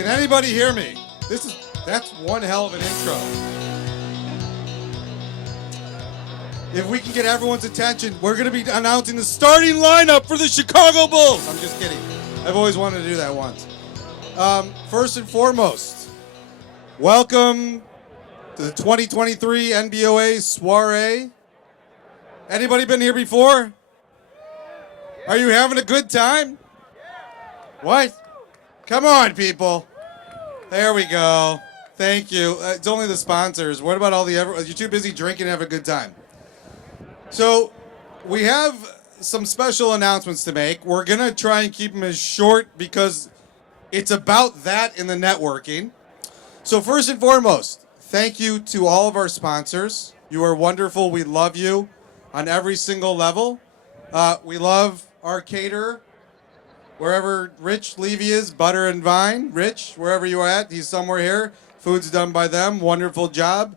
Can anybody hear me? That's one hell of an intro. If we can get everyone's attention, we're going to be announcing the starting lineup for the Chicago Bulls. I'm just kidding. I've always wanted to do that once. First and foremost, welcome to the 2023 NBOA Soiree. Anybody been here before? Are you having a good time? What? Come on, people. There we go. Thank you. It's only the sponsors. What about all the you're too busy drinking and have a good time. So we have some special announcements to make. We're going to try and keep them as short because it's about that in the networking. So first and foremost, thank you to all of our sponsors. You are wonderful. We love you on every single level. We love our caterer, wherever Rich Levy is, Butter and Vine. Rich, wherever you're at, he's somewhere here. Food's done by them. Wonderful job.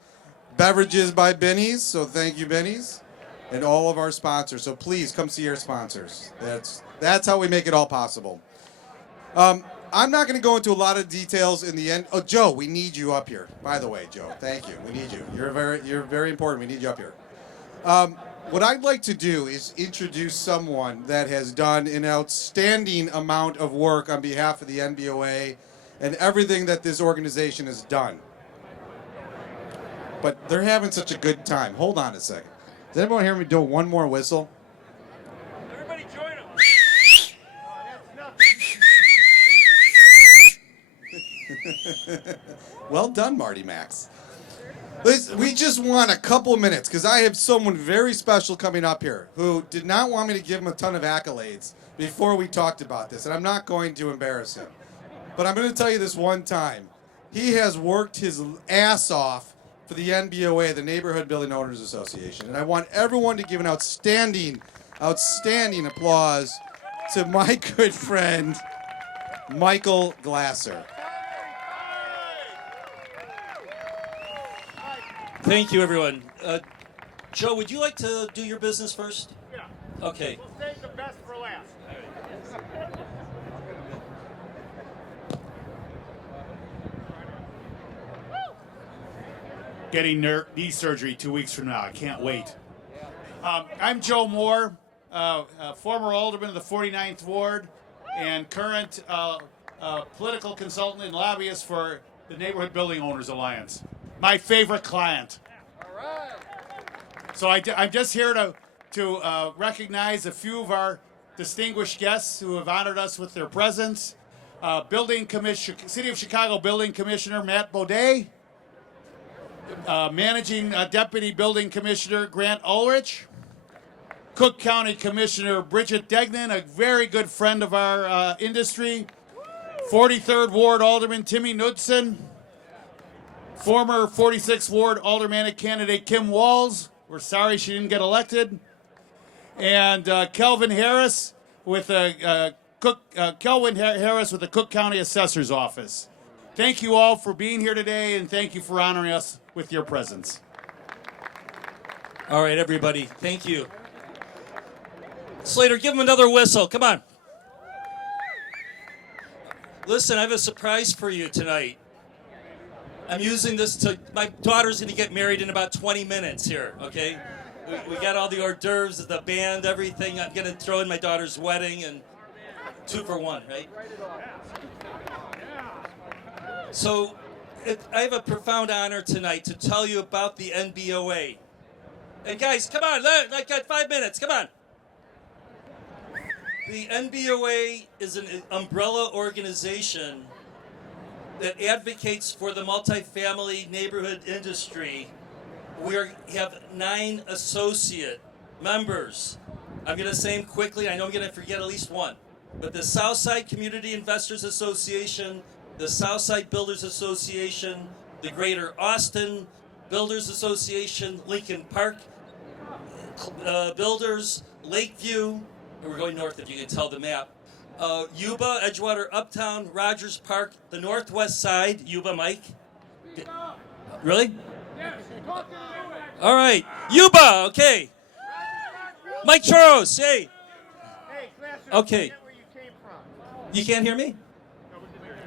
Beverages by Benny's. So thank you, Benny's. And all of our sponsors. So please come see our sponsors. That's how we make it all possible. I'm not going to go into a lot of details in the end. Oh, Joe, we need you up here. By the way, Joe, thank you. We need you. You're very important. We need you up here. What I'd like to do is introduce someone that has done an outstanding amount of work on behalf of the NBOA and everything that this organization has done. But they're having such a good time. Hold on a second. Does anyone hear me do one more whistle? Everybody join them. Well done, Marty Max. We just want a couple minutes because I have someone very special coming up here who did not want me to give him a ton of accolades before we talked about this, and I'm not going to embarrass him. But I'm going to tell you this one time. He has worked his ass off for the NBOA, the Neighborhood Building Owners Association, and I want everyone to give an outstanding applause to my good friend, Michael Glasser. Thank you, everyone. Joe, would you like to do your business first? Yeah. Okay. We'll save the best for last. Getting knee surgery 2 weeks from now. I can't wait. I'm Joe Moore, former alderman of the 49th Ward and current political consultant and lobbyist for the Neighborhood Building Owners Alliance. My favorite client. All right. So I'm just here to recognize a few of our distinguished guests who have honored us with their presence. City of Chicago Building Commissioner Matt Baudet, Managing Deputy Building Commissioner Grant Ulrich, Cook County Commissioner Bridget Degnan, a very good friend of our industry, 43rd Ward Alderman Timmy Knudsen, former 46th Ward Aldermanic candidate Kim Walls. We're sorry she didn't get elected. And Kelvin Harris with the Cook County Assessor's Office. Thank you all for being here today, and thank you for honoring us with your presence. All right, everybody. Thank you. Slater, give him another whistle. Come on. Listen, I have a surprise for you tonight. I'm using this my daughter's going to get married in about 20 minutes here, okay? We got all the hors d'oeuvres, the band, everything. I'm going to throw in my daughter's wedding and 2 for 1, right? So I have a profound honor tonight to tell you about the NBOA. And guys, come on, I got 5 minutes, come on. The NBOA is an umbrella organization that advocates for the multifamily neighborhood industry. We have 9 associate members. I'm going to say them quickly. I know I'm going to forget at least one. But the Southside Community Investors Association, the Southside Builders Association, the Greater Austin Builders Association, Lincoln Park Builders, Lakeview, and we're going north if you can tell the map. Yuba, Edgewater, Uptown, Rogers Park, the Northwest Side. Yuba, Mike? Really? All right. Yuba, okay. Mike Choros, hey. Hey, Glasser, Okay. forget where you came from. You can't hear me?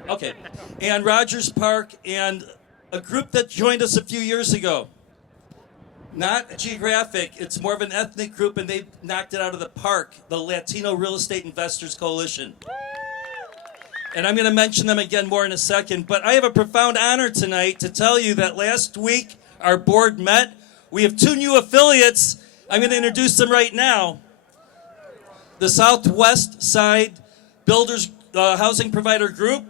Okay. And Rogers Park and a group that joined us a few years ago. Not geographic, it's more of an ethnic group, and they knocked it out of the park, the Latino Real Estate Investors Coalition. And I'm going to mention them again more in a second, but I have a profound honor tonight to tell you that last week our board met. We have 2 new affiliates. I'm going to introduce them right now. The Southwest Side Builders Housing Provider Group.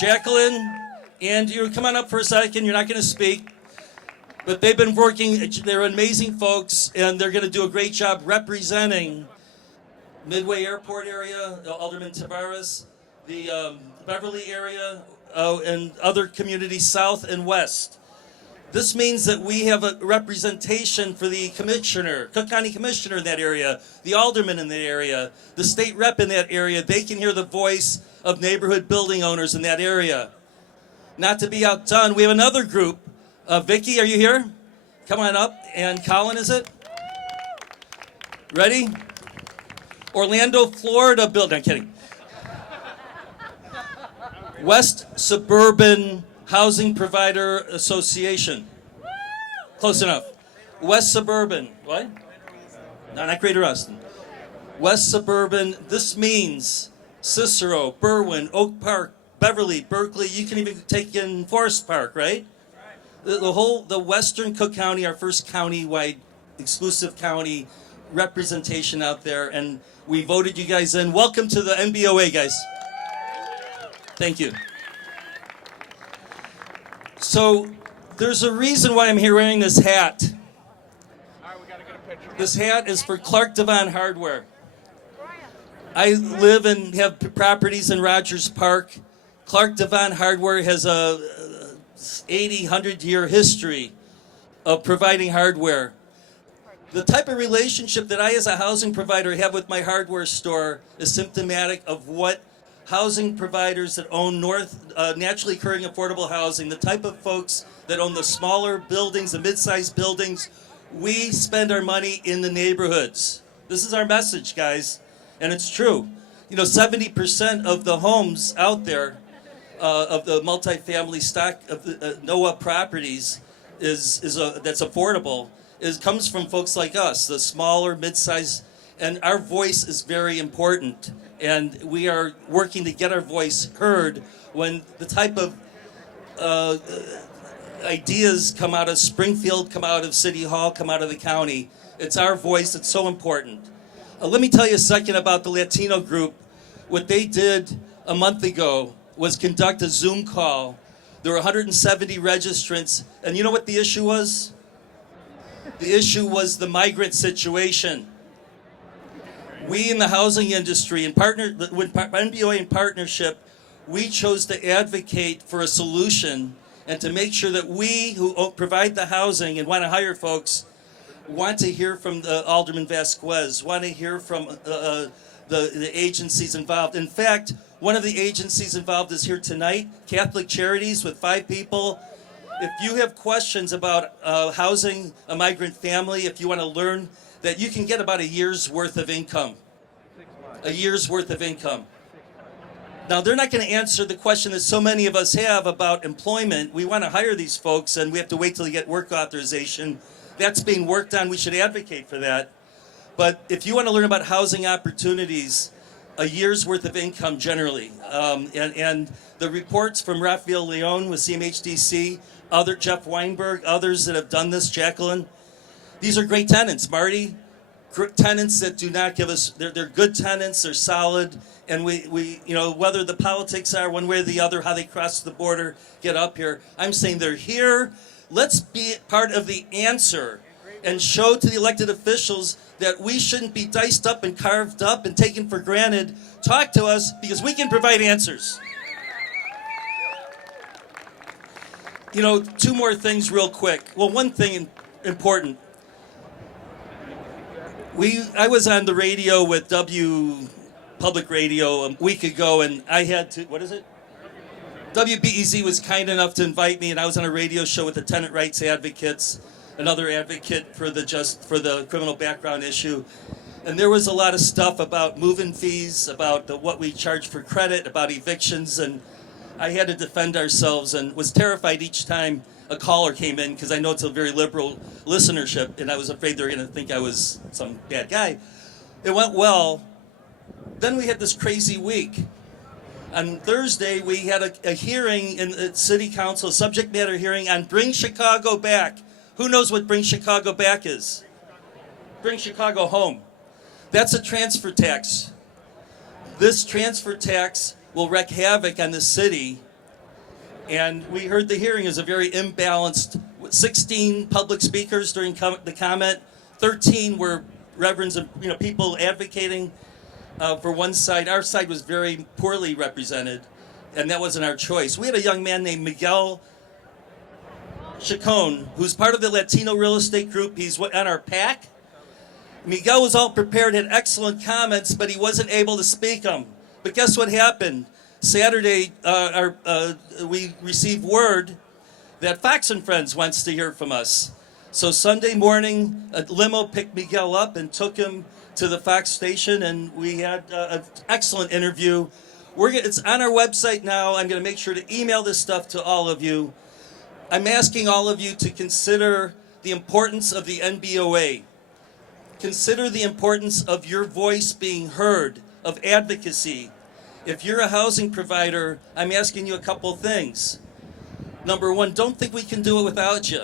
Jacqueline, and you come on up for a second. You're not going to speak. But they've been working, they're amazing folks, and they're going to do a great job representing Midway Airport area, Alderman Tavares, the Beverly area, and other communities south and west. This means that we have a representation for the commissioner, Cook County Commissioner in that area, the alderman in that area, the state rep in that area. They can hear the voice of neighborhood building owners in that area. Not to be outdone, we have another group. Vicky, are you here? Come on up. And Colin, is it? Ready? Orlando, Florida building. I'm kidding. West Suburban Housing Provider Association. Close enough. West Suburban. What? No, not Greater Austin. West Suburban. This means Cicero, Berwyn, Oak Park, Beverly, Berkeley. You can even take in Forest Park, right? The Western Cook County, our first county-wide exclusive county representation out there, and we voted you guys in. Welcome to the NBOA, guys. Thank you. So there's a reason why I'm here wearing this hat. All right, we gotta get a picture. This hat is for Clark Devon Hardware. I live and have properties in Rogers Park. Clark Devon Hardware has a 80, 100-year history of providing hardware. The type of relationship that I as a housing provider have with my hardware store is symptomatic of what housing providers that own naturally occurring affordable housing, the type of folks that own the smaller buildings, the mid-sized buildings, we spend our money in the neighborhoods. This is our message, guys, and it's true. 70% of the homes out there of the multifamily stock of the NOAA properties that's affordable comes from folks like us, the smaller, mid-sized, and our voice is very important. And we are working to get our voice heard when the type of ideas come out of Springfield, come out of City Hall, come out of the county. It's our voice that's so important. Let me tell you a second about the Latino group. What they did a month ago was conduct a Zoom call. There were 170 registrants, and you know what the issue was? The issue was the migrant situation. We in the housing industry, with NBOA in partnership, we chose to advocate for a solution and to make sure that we who provide the housing and want to hire folks want to hear from Alderman Vasquez, want to hear from the agencies involved. In fact, one of the agencies involved is here tonight, Catholic Charities with 5 people. If you have questions about housing a migrant family, if you want to learn that you can get about a year's worth of income. A year's worth of income. Now, they're not going to answer the question that so many of us have about employment. We want to hire these folks, and we have to wait till they get work authorization. That's being worked on. We should advocate for that. But if you want to learn about housing opportunities, a year's worth of income generally, and the reports from Rafael Leon with CMHDC, Jeff Weinberg, others that have done this, Jacqueline, these are great tenants, Marty. Tenants that do not give us, they're good tenants, they're solid, and we whether the politics are one way or the other, how they cross the border, get up here, I'm saying they're here. Let's be part of the answer and show to the elected officials that we shouldn't be diced up and carved up and taken for granted. Talk to us because we can provide answers. 2 more things real quick. Well, one thing important. I was on the radio with W Public Radio a week ago, and I had to, what is it? WBEZ was kind enough to invite me, and I was on a radio show with the tenant rights advocates, another advocate for the criminal background issue. And there was a lot of stuff about move-in fees, about what we charge for credit, about evictions, and I had to defend ourselves and was terrified each time a caller came in because I know it's a very liberal listenership, and I was afraid they were going to think I was some bad guy. It went well. Then we had this crazy week. On Thursday, we had a hearing in the City Council, a subject matter hearing on Bring Chicago Back. Who knows what Bring Chicago Back is? Bring Chicago Home. That's a transfer tax. This transfer tax will wreak havoc on the city. And we heard the hearing is a very imbalanced, 16 public speakers during the comment, 13 were reverends and people advocating for one side. Our side was very poorly represented, and that wasn't our choice. We had a young man named Miguel Chacon, who's part of the Latino real estate group. He's on our PAC. Miguel was all prepared, had excellent comments, but he wasn't able to speak them. But guess what happened? Saturday, we received word that Fox and Friends wants to hear from us. So Sunday morning, a limo picked Miguel up and took him to the Fox station, and we had an excellent interview. It's on our website now. I'm going to make sure to email this stuff to all of you. I'm asking all of you to consider the importance of the NBOA. Consider the importance of your voice being heard, of advocacy. If you're a housing provider, I'm asking you a couple things. Number one, don't think we can do it without you.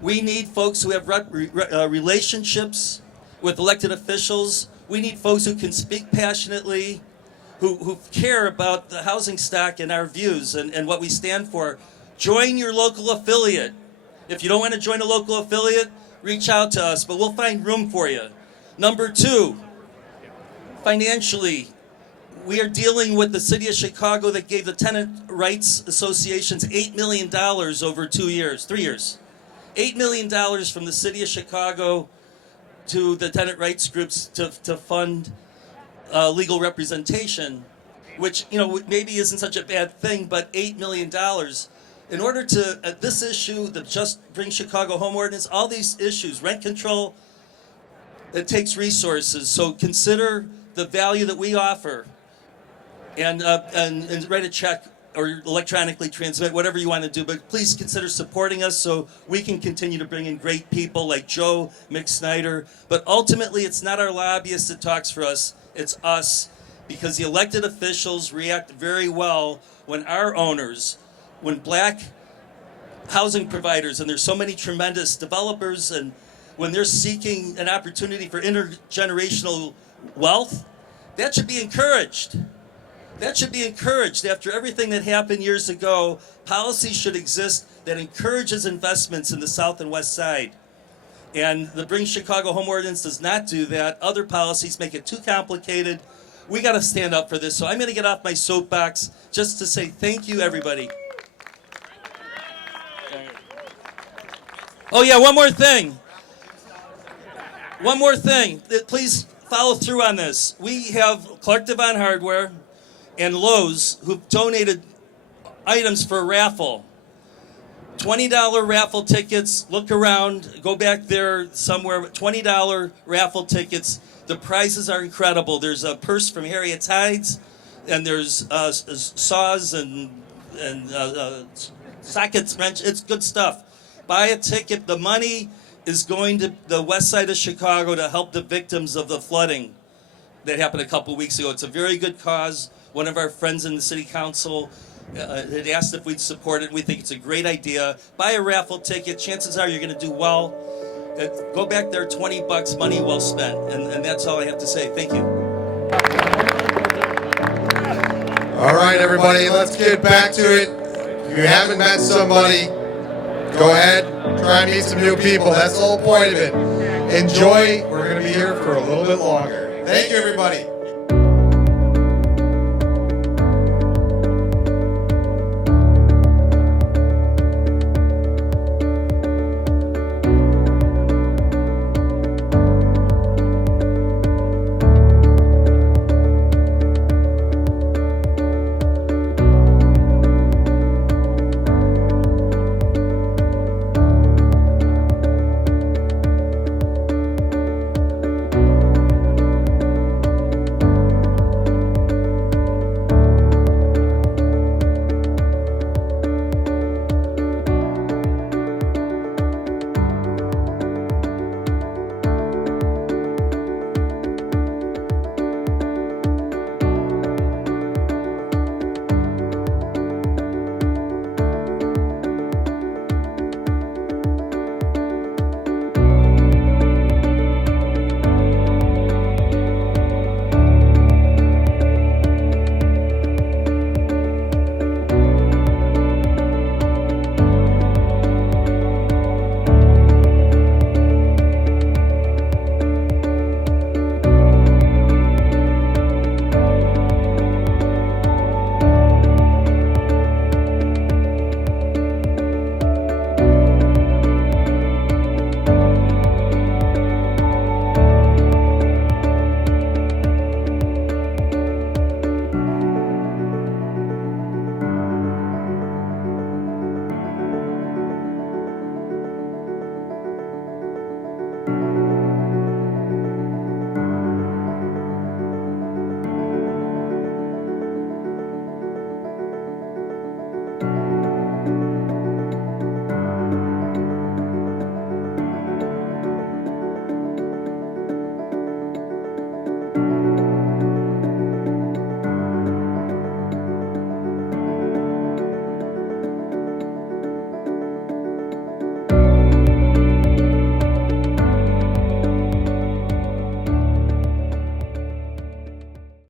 We need folks who have relationships with elected officials. We need folks who can speak passionately, who care about the housing stock and our views and what we stand for. Join your local affiliate. If you don't want to join a local affiliate, reach out to us, but we'll find room for you. Number two, financially, we are dealing with the city of Chicago that gave the tenant rights associations $8 million over 3 years. $8 million from the city of Chicago to the tenant rights groups to fund legal representation, which maybe isn't such a bad thing, but $8 million. In order to, this issue, the Just Bring Chicago Home Ordinance, all these issues, rent control, it takes resources. So consider the value that we offer. And write a check or electronically transmit, whatever you want to do. But please consider supporting us so we can continue to bring in great people like Joe McSnyder. But ultimately, it's not our lobbyist that talks for us. It's us, because the elected officials react very well when our owners, when black housing providers, and there's so many tremendous developers, and when they're seeking an opportunity for intergenerational wealth, that should be encouraged. That should be encouraged. After everything that happened years ago, policy should exist that encourages investments in the South and West Side. And the Bring Chicago Home Ordinance does not do that. Other policies make it too complicated. We got to stand up for this. So I'm going to get off my soapbox just to say thank you, everybody. Oh, yeah, one more thing. Please follow through on this. We have Clark Devon Hardware and Lowe's who've donated items for a raffle. $20 raffle tickets. Look around. Go back there somewhere. $20 raffle tickets. The prizes are incredible. There's a purse from Harriet Tides, and there's saws and sockets, wrench. It's good stuff. Buy a ticket. The money is going to the west side of Chicago to help the victims of the flooding that happened a couple weeks ago. It's a very good cause. One of our friends in the city council had asked if we'd support it, and we think it's a great idea. Buy a raffle ticket. Chances are you're going to do well. Go back there, $20, money well spent. And that's all I have to say. Thank you. All right, everybody, let's get back to it. If you haven't met somebody, go ahead, try and meet some new people. That's the whole point of it. Enjoy. We're going to be here for a little bit longer. Thank you, everybody.